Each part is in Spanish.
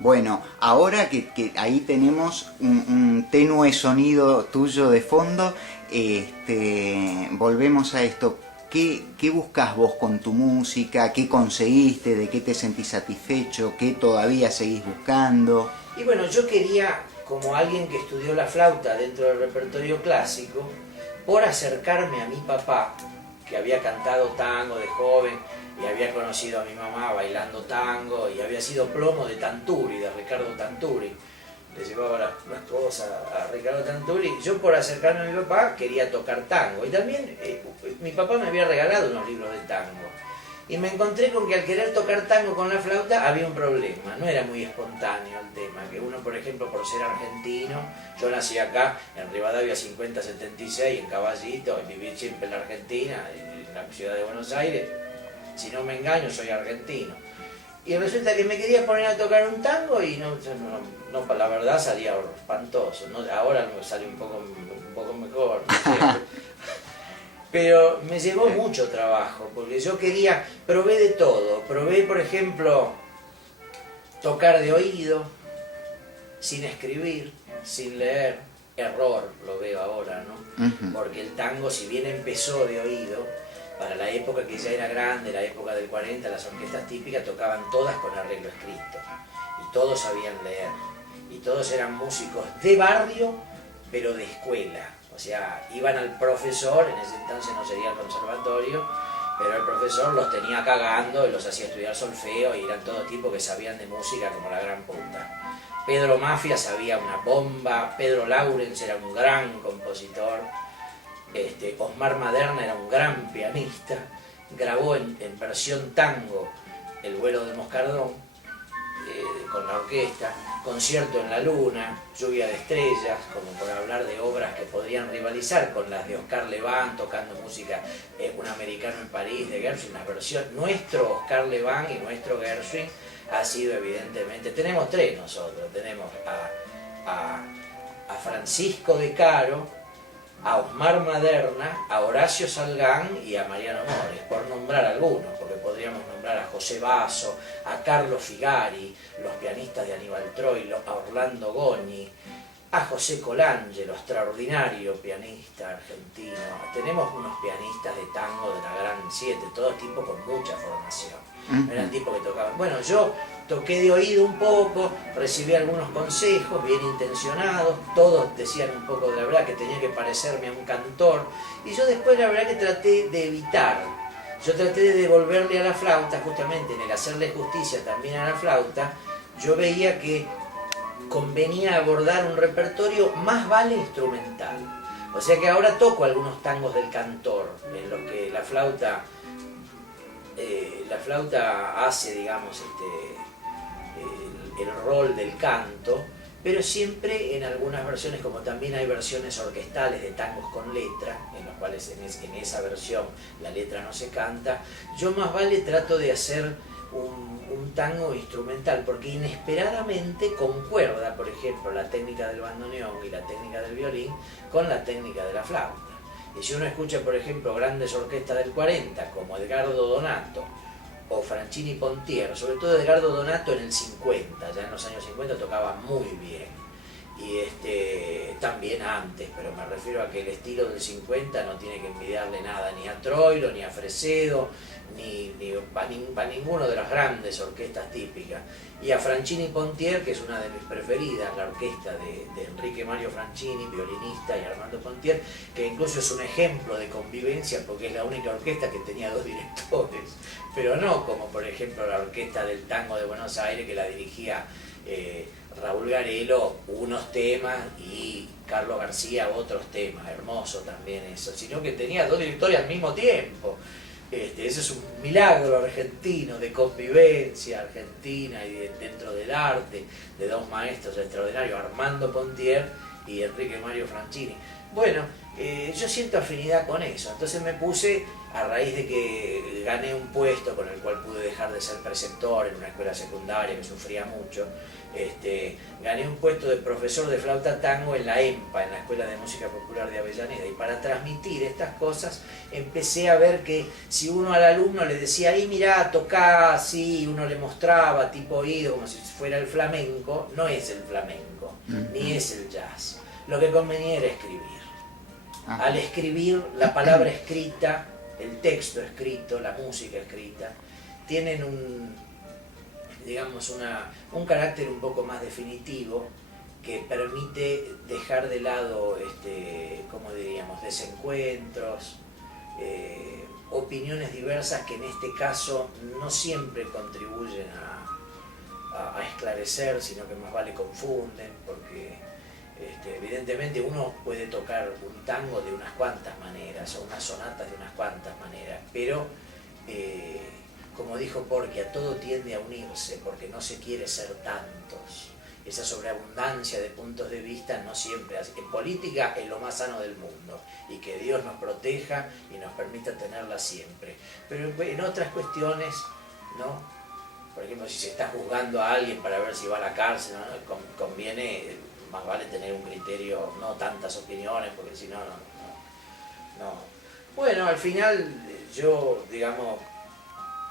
Bueno, ahora que ahí tenemos un tenue sonido tuyo de fondo, volvemos a esto. ¿Qué buscas vos con tu música? ¿Qué conseguiste? ¿De qué te sentís satisfecho? ¿Qué todavía seguís buscando? Y bueno, yo quería, como alguien que estudió la flauta dentro del repertorio clásico, por acercarme a mi papá, que había cantado tango de joven y había conocido a mi mamá bailando tango y había sido plomo de Tanturi, de Ricardo Tanturi. Le llevaba las cosas a Ricardo Tanturi. Yo, por acercarme a mi papá, quería tocar tango. Y también mi papá me había regalado unos libros de tango. Y me encontré con que al querer tocar tango con la flauta había un problema. No era muy espontáneo el tema. Que uno, por ejemplo, por ser argentino, yo nací acá en Rivadavia 5076, en Caballito, y viví siempre en la Argentina, en la ciudad de Buenos Aires. Si no me engaño, soy argentino. Y resulta que me quería poner a tocar un tango y no, la verdad salía espantoso. ¿No? Ahora me sale un poco mejor. No sé. Pero me llevó mucho trabajo, porque yo probé de todo. Probé, por ejemplo, tocar de oído, sin escribir, sin leer. Error, lo veo ahora, ¿no? Porque el tango, si bien empezó de oído, para la época que ya era grande, la época del 40, las orquestas típicas tocaban todas con arreglo escrito. Y todos sabían leer. Y todos eran músicos de barrio, pero de escuela. O sea, iban al profesor, en ese entonces no sería el conservatorio, pero el profesor los tenía cagando y los hacía estudiar solfeo y eran todo tipo que sabían de música como la gran puta. Pedro Mafia sabía una bomba, Pedro Laurens era un gran compositor, Osmar Maderna era un gran pianista, grabó en versión tango El vuelo del moscardón con la orquesta, Concierto en la luna, Lluvia de estrellas, como por hablar de obras que podrían rivalizar con las de Oscar Levant tocando música Un americano en París de Gershwin, la versión. Nuestro Oscar Levant y nuestro Gershwin ha sido evidentemente, tenemos tres nosotros, tenemos a Francisco de Caro, a Osmar Maderna, a Horacio Salgán y a Mariano Mores, por nombrar algunos, porque podríamos nombrar a José Basso, a Carlos Figari, los pianistas de Aníbal Troilo, a Orlando Goni, a José Colangelo, extraordinario pianista argentino. Tenemos unos pianistas de tango de la Gran Siete, todos tipos con mucha formación. No eran tipos que tocaban. Bueno, yo toqué de oído un poco, recibí algunos consejos bien intencionados, todos decían un poco de la verdad que tenía que parecerme a un cantor, y yo después la verdad que traté de evitar. Yo traté de devolverle a la flauta, justamente en el hacerle justicia también a la flauta, yo veía que convenía abordar un repertorio más vale instrumental. O sea que ahora toco algunos tangos del cantor, en los que la flauta hace, digamos, el rol del canto, pero siempre en algunas versiones, como también hay versiones orquestales de tangos con letra, en los cuales en esa versión la letra no se canta, yo más vale trato de hacer un tango instrumental, porque inesperadamente concuerda, por ejemplo, la técnica del bandoneón y la técnica del violín con la técnica de la flauta. Y si uno escucha, por ejemplo, grandes orquestas del 40, como Edgardo Donato o Franchini Pontier, sobre todo Edgardo Donato en el 50, ya en los años 50 tocaba muy bien. Y también antes, pero me refiero a que el estilo del 50 no tiene que envidiarle nada ni a Troilo, ni a Fresedo, ni para ninguno de las grandes orquestas típicas. Y a Franchini Pontier, que es una de mis preferidas, la orquesta de Enrique Mario Franchini, violinista, y Armando Pontier, que incluso es un ejemplo de convivencia porque es la única orquesta que tenía dos directores, pero no como por ejemplo la Orquesta del Tango de Buenos Aires, que la dirigía Raúl Garelo unos temas y Carlos García otros temas, hermoso también eso, sino que tenía dos directores al mismo tiempo. Eso es un milagro argentino de convivencia argentina y dentro del arte, de dos maestros extraordinarios, Armando Pontier y Enrique Mario Franchini. Bueno, yo siento afinidad con eso, entonces me puse, a raíz de que gané un puesto con el cual pude dejar de ser preceptor en una escuela secundaria que sufría mucho, gané un puesto de profesor de flauta tango en la EMPA, en la Escuela de Música Popular de Avellaneda, y para transmitir estas cosas empecé a ver que si uno al alumno le decía, ahí mirá, tocá así, uno le mostraba tipo oído como si fuera el flamenco, no es el flamenco, ni es el jazz. Lo que convenía era escribir. Al escribir, la palabra escrita, el texto escrito, la música escrita, tienen un carácter un poco más definitivo que permite dejar de lado, como diríamos, desencuentros, opiniones diversas que en este caso no siempre contribuyen a esclarecer, sino que más vale confunden, porque evidentemente uno puede tocar un tango de unas cuantas maneras o unas sonatas de unas cuantas maneras, pero como dijo Porky, a todo tiende a unirse porque no se quiere ser tantos. Esa sobreabundancia de puntos de vista no siempre, así que política es lo más sano del mundo y que Dios nos proteja y nos permita tenerla siempre. Pero en otras cuestiones, ¿no? Por ejemplo, si se está juzgando a alguien para ver si va a la cárcel, ¿no? Conviene, más vale tener un criterio, no tantas opiniones, porque si no. Bueno, al final yo, digamos,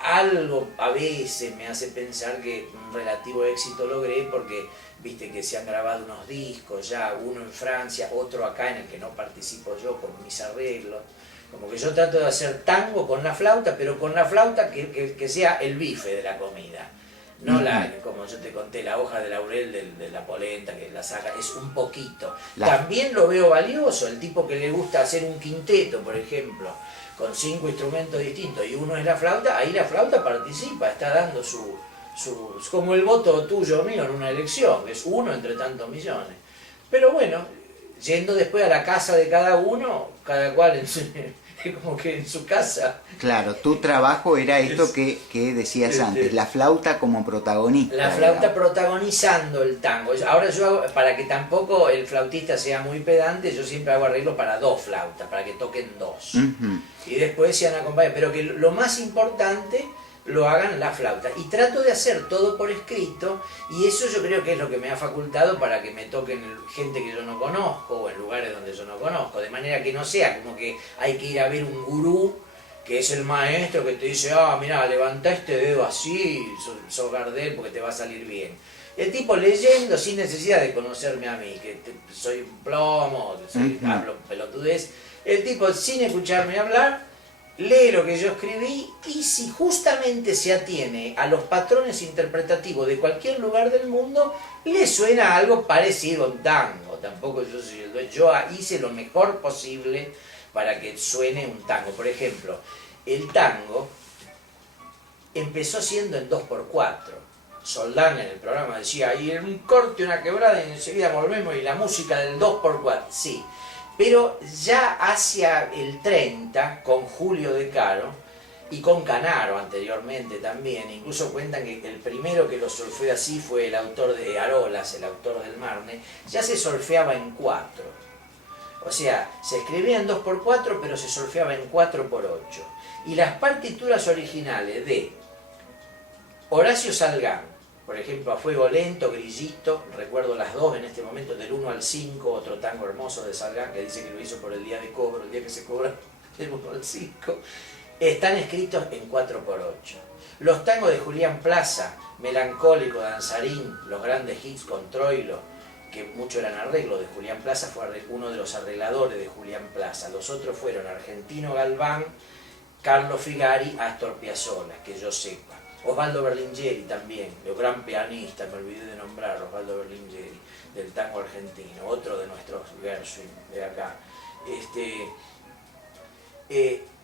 algo a veces me hace pensar que un relativo éxito logré porque viste que se han grabado unos discos ya, uno en Francia, otro acá en el que no participo yo con mis arreglos. Como que yo trato de hacer tango con la flauta, pero con la flauta que sea el bife de la comida. No como yo te conté, la hoja de laurel de la polenta, que la saca, es un poquito. También lo veo valioso, el tipo que le gusta hacer un quinteto, por ejemplo, con 5 instrumentos distintos y uno es la flauta, ahí la flauta participa, está dando como el voto tuyo o mío en una elección, que es uno entre tantos millones. Pero bueno, yendo después a la casa de cada uno, cada cual como que en su casa. Claro, tu trabajo era esto que decías antes, la flauta como protagonista. La flauta protagonizando el tango. Ahora yo hago, para que tampoco el flautista sea muy pedante, yo siempre hago arreglo para 2 flautas, para que toquen 2. Y después sean acompañados, pero que lo más importante lo hagan la flauta. Y trato de hacer todo por escrito, y eso yo creo que es lo que me ha facultado para que me toquen gente que yo no conozco, o en lugares donde yo no conozco, de manera que no sea como que hay que ir a ver un gurú, que es el maestro que te dice, mira, levanta este dedo así, sos Gardel porque te va a salir bien. El tipo leyendo sin necesidad de conocerme a mí, que soy un plomo, hablo pelotudez, el tipo sin escucharme hablar, lee lo que yo escribí y si justamente se atiene a los patrones interpretativos de cualquier lugar del mundo, le suena algo parecido a un tango. Tampoco yo soy el dueño. Yo hice lo mejor posible para que suene un tango. Por ejemplo, el tango empezó siendo en 2x4. Soldán en el programa decía, y en un corte, una quebrada, y enseguida volvemos, y la música del 2x4. Sí. Pero ya hacia el 30, con Julio De Caro y con Canaro anteriormente también, incluso cuentan que el primero que lo solfeó así fue el autor de Arolas, el autor del Marne, ya se solfeaba en 4. O sea, se escribía en 2x4, pero se solfeaba en 4x8. Y las partituras originales de Horacio Salgán, por ejemplo, A Fuego Lento, Grillito, recuerdo las 2 en este momento, del 1 al 5, otro tango hermoso de Salgán, que dice que lo hizo por el día de cobro, el día que se cobra, del 1 al 5, están escritos en 4x8. Los tangos de Julián Plaza, Melancólico, Danzarín, los grandes hits con Troilo, que mucho eran arreglos de Julián Plaza, fue uno de los arregladores de Julián Plaza. Los otros fueron Argentino Galván, Carlos Figari, Astor Piazzolla, que yo sepa. Osvaldo Berlingeri también, el gran pianista, me olvidé de nombrar, Osvaldo Berlingeri, del tango argentino, otro de nuestros Gershwin de acá.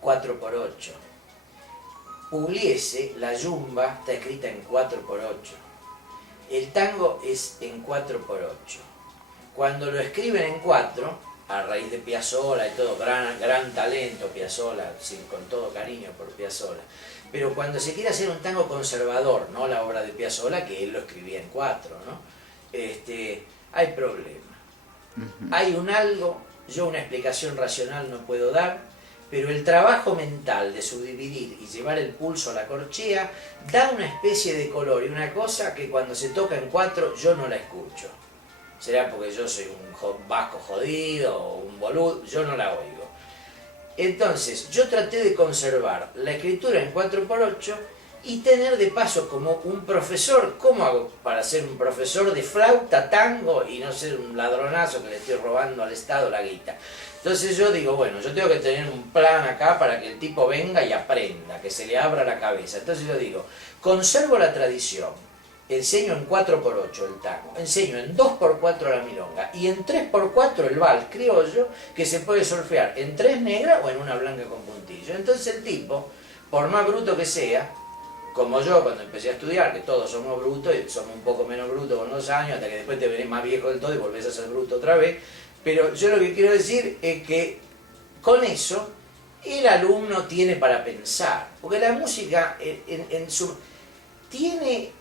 4x8. Pugliese, La Yumba, está escrita en 4x8. El tango es en 4x8. Cuando lo escriben en 4, a raíz de Piazzolla y todo, gran talento Piazzolla, con todo cariño por Piazzolla, pero cuando se quiere hacer un tango conservador, no la obra de Piazzolla, que él lo escribía en 4, ¿no? Hay problema. Hay un algo yo una explicación racional no puedo dar, pero el trabajo mental de subdividir y llevar el pulso a la corchea da una especie de color y una cosa que cuando se toca en cuatro yo no la escucho. Será porque yo soy un vasco jodido o un boludo, yo no la oigo. Entonces, yo traté de conservar la escritura en 4x8 y tener de paso como un profesor. ¿Cómo hago para ser un profesor de flauta, tango y no ser un ladronazo que le estoy robando al Estado la guita? Entonces yo digo, bueno, yo tengo que tener un plan acá para que el tipo venga y aprenda, que se le abra la cabeza. Entonces yo digo, conservo la tradición, enseño en 4x8 el tango, enseño en 2x4 la milonga y en 3x4 el vals criollo, que se puede solfear en 3 negra o en una blanca con puntillo. Entonces el tipo, por más bruto que sea, como yo cuando empecé a estudiar, que todos somos brutos y somos un poco menos brutos con los años, hasta que después te venís más viejo del todo y volvés a ser bruto otra vez, pero yo lo que quiero decir es que con eso el alumno tiene para pensar, porque la música tiene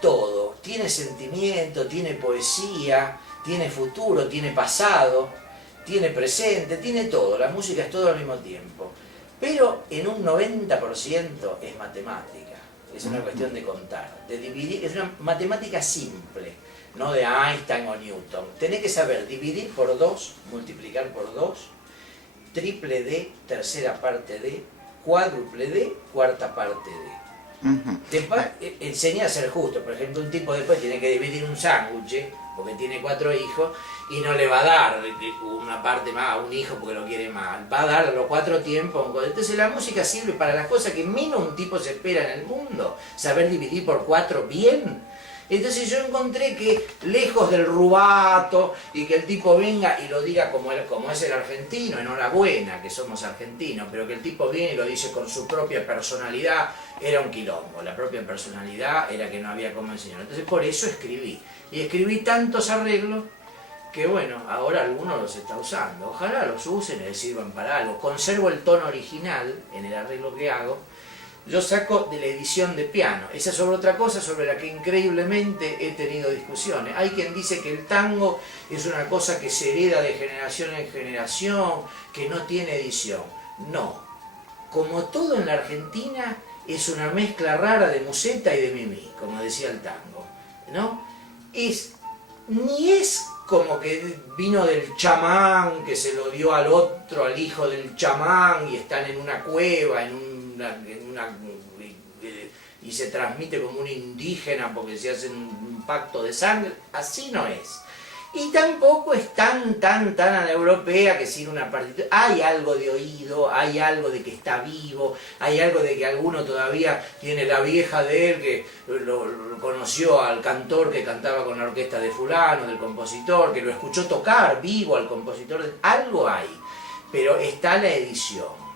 todo, tiene sentimiento, tiene poesía, tiene futuro, tiene pasado, tiene presente, tiene todo, la música es todo al mismo tiempo, pero en un 90% es matemática. Es una cuestión de contar, de dividir, es una matemática simple, no de Einstein o Newton. Tenés que saber dividir por 2, multiplicar por 2, triple D, tercera parte D, cuádruple D, cuarta parte D. Después enseña a ser justo. Por ejemplo, un tipo después tiene que dividir un sándwich, porque tiene 4 hijos, y no le va a dar una parte más a un hijo porque lo quiere más. Va a dar a los 4 tiempos. Entonces la música sirve para las cosas que menos un tipo se espera en el mundo. Saber dividir por 4 bien. Entonces yo encontré que lejos del rubato y que el tipo venga y lo diga como es el argentino, enhorabuena que somos argentinos, pero que el tipo viene y lo dice con su propia personalidad, era un quilombo. La propia personalidad era que no había cómo enseñar. Entonces por eso escribí. Y escribí tantos arreglos que bueno, ahora algunos los está usando. Ojalá los usen y les sirvan para algo. Conservo el tono original en el arreglo que hago. Yo saco de la edición de piano. Esa es sobre otra cosa sobre la que increíblemente he tenido discusiones. Hay quien dice que el tango es una cosa que se hereda de generación en generación, que no tiene edición. No. Como todo en la Argentina, es una mezcla rara de museta y de mimí, como decía el tango, ¿no? Ni es como que vino del chamán, que se lo dio al otro, al hijo del chamán, y están en una cueva, y se transmite como un indígena porque se hacen un pacto de sangre. Así no es. Y tampoco es tan a la europea que sin una partitura. Hay algo de oído, hay algo de que está vivo, hay algo de que alguno todavía tiene la vieja de él que lo conoció al cantor que cantaba con la orquesta de fulano, del compositor, que lo escuchó tocar vivo al compositor. Algo hay, pero está la edición.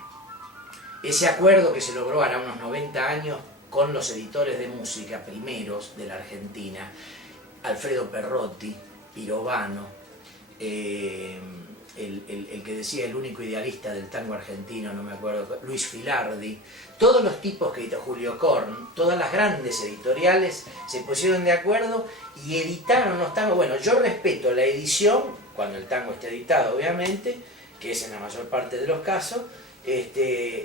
Ese acuerdo que se logró hará unos 90 años con los editores de música primeros de la Argentina, Alfredo Perrotti, Pirovano, el que decía el único idealista del tango argentino, no me acuerdo, Luis Filardi, todos los tipos que Julio Korn, todas las grandes editoriales se pusieron de acuerdo y editaron los tangos. Bueno, yo respeto la edición, cuando el tango esté editado obviamente, que es en la mayor parte de los casos, el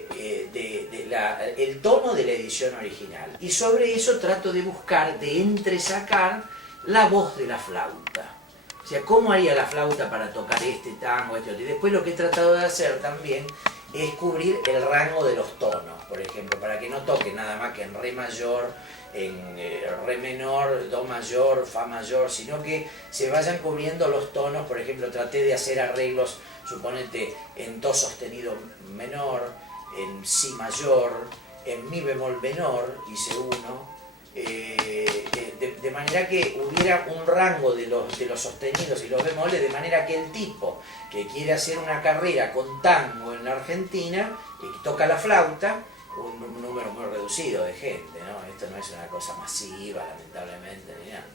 tono de la edición original. Y sobre eso trato de buscar, de entresacar la voz de la flauta. O sea, ¿cómo haría la flauta para tocar este tango, este otro? Y después lo que he tratado de hacer también es cubrir el rango de los tonos, por ejemplo, para que no toque nada más que en re mayor, en re menor, do mayor, fa mayor, sino que se vayan cubriendo los tonos. Por ejemplo, traté de hacer arreglos, suponete, en do sostenido menor, en si mayor, en mi bemol menor, hice uno, de manera que hubiera un rango de los sostenidos y los bemoles, de manera que el tipo que quiere hacer una carrera con tango en la Argentina y que toca la flauta, un número muy reducido de gente, ¿no? Esto no es una cosa masiva, lamentablemente, ni nada.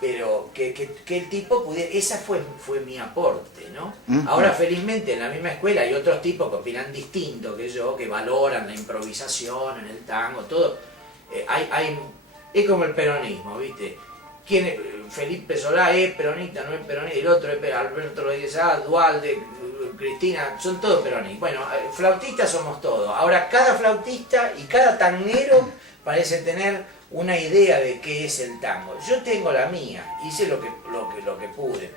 Pero que el tipo pudiera, esa fue mi aporte, ¿no? Ahora felizmente en la misma escuela hay otros tipos que opinan distinto que yo, que valoran la improvisación en el tango, todo. Es como el peronismo, ¿viste? ¿Quién es? Felipe Solá es peronista, no es peronista, el otro es Alberto Rodríguez Dualde, Cristina, son todos peronistas. Bueno, flautistas somos todos. Ahora cada flautista y cada tanguero parece tener una idea de qué es el tango. Yo tengo la mía, hice lo que pude.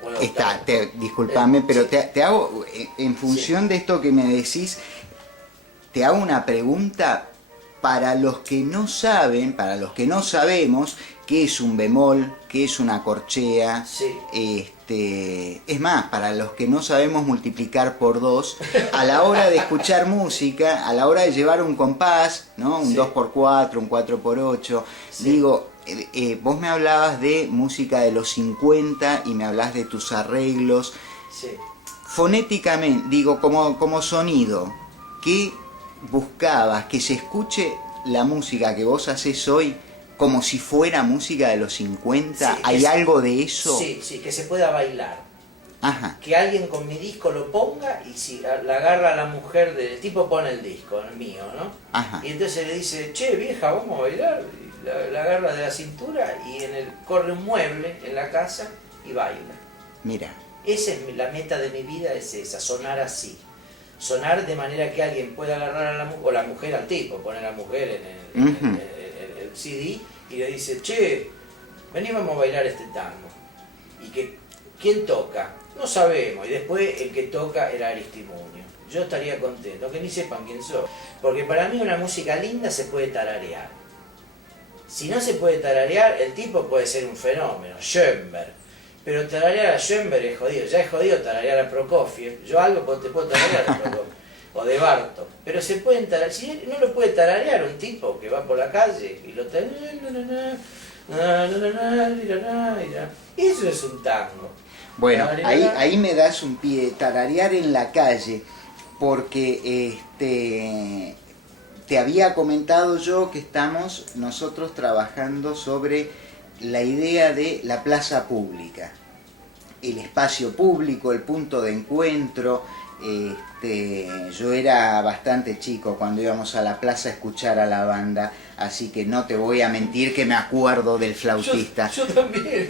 Disculpame, pero sí. te hago, en función Sí. de esto que me decís, te hago una pregunta para los que no saben, para los que no sabemos qué es un bemol, qué es una corchea. Sí. Es más, para los que no sabemos multiplicar por 2, a la hora de escuchar música, a la hora de llevar un compás, ¿no? Un Sí. 2x4, un 4x8, Sí. digo, vos me hablabas de música de los 50 y me hablás de tus arreglos. Sí. Fonéticamente, digo, como sonido, ¿qué buscabas? Que se escuche la música que vos haces hoy como si fuera música de los 50. Sí, ¿Hay algo de eso? Sí, sí, que se pueda bailar. Ajá. Que alguien con mi disco lo ponga y si la agarra a la mujer del tipo pone el disco, el mío, ¿no? Ajá. Y entonces le dice, che vieja, vamos a bailar. Y la agarra de la cintura y corre un mueble en la casa y baila. Mira. Esa es la meta de mi vida, es esa, sonar así. Sonar de manera que alguien pueda agarrar a la mujer, o la mujer al tipo, pone a la mujer en el CD y le dice, che, vení, vamos a bailar este tango. Y que, ¿quién toca? No sabemos. Y después el que toca era Aristimuño. Yo estaría contento, que ni sepan quién soy. Porque para mí una música linda se puede tararear. Si no se puede tararear, el tipo puede ser un fenómeno, Schoenberg. Pero tararear a Schoenberg es jodido. Ya es jodido tararear a Prokofiev. Yo algo te puedo tararear a Prokofiev. O de Bartók. Pero se pueden tararear. Si no lo puede tararear un tipo que va por la calle y lo tararea. Eso es un tango. Bueno, ahí me das un pie, tararear en la calle, porque te había comentado yo que estamos nosotros trabajando sobre la idea de la plaza pública, el espacio público, el punto de encuentro. Yo era bastante chico cuando íbamos a la plaza a escuchar a la banda, así que no te voy a mentir que me acuerdo del flautista. Yo también.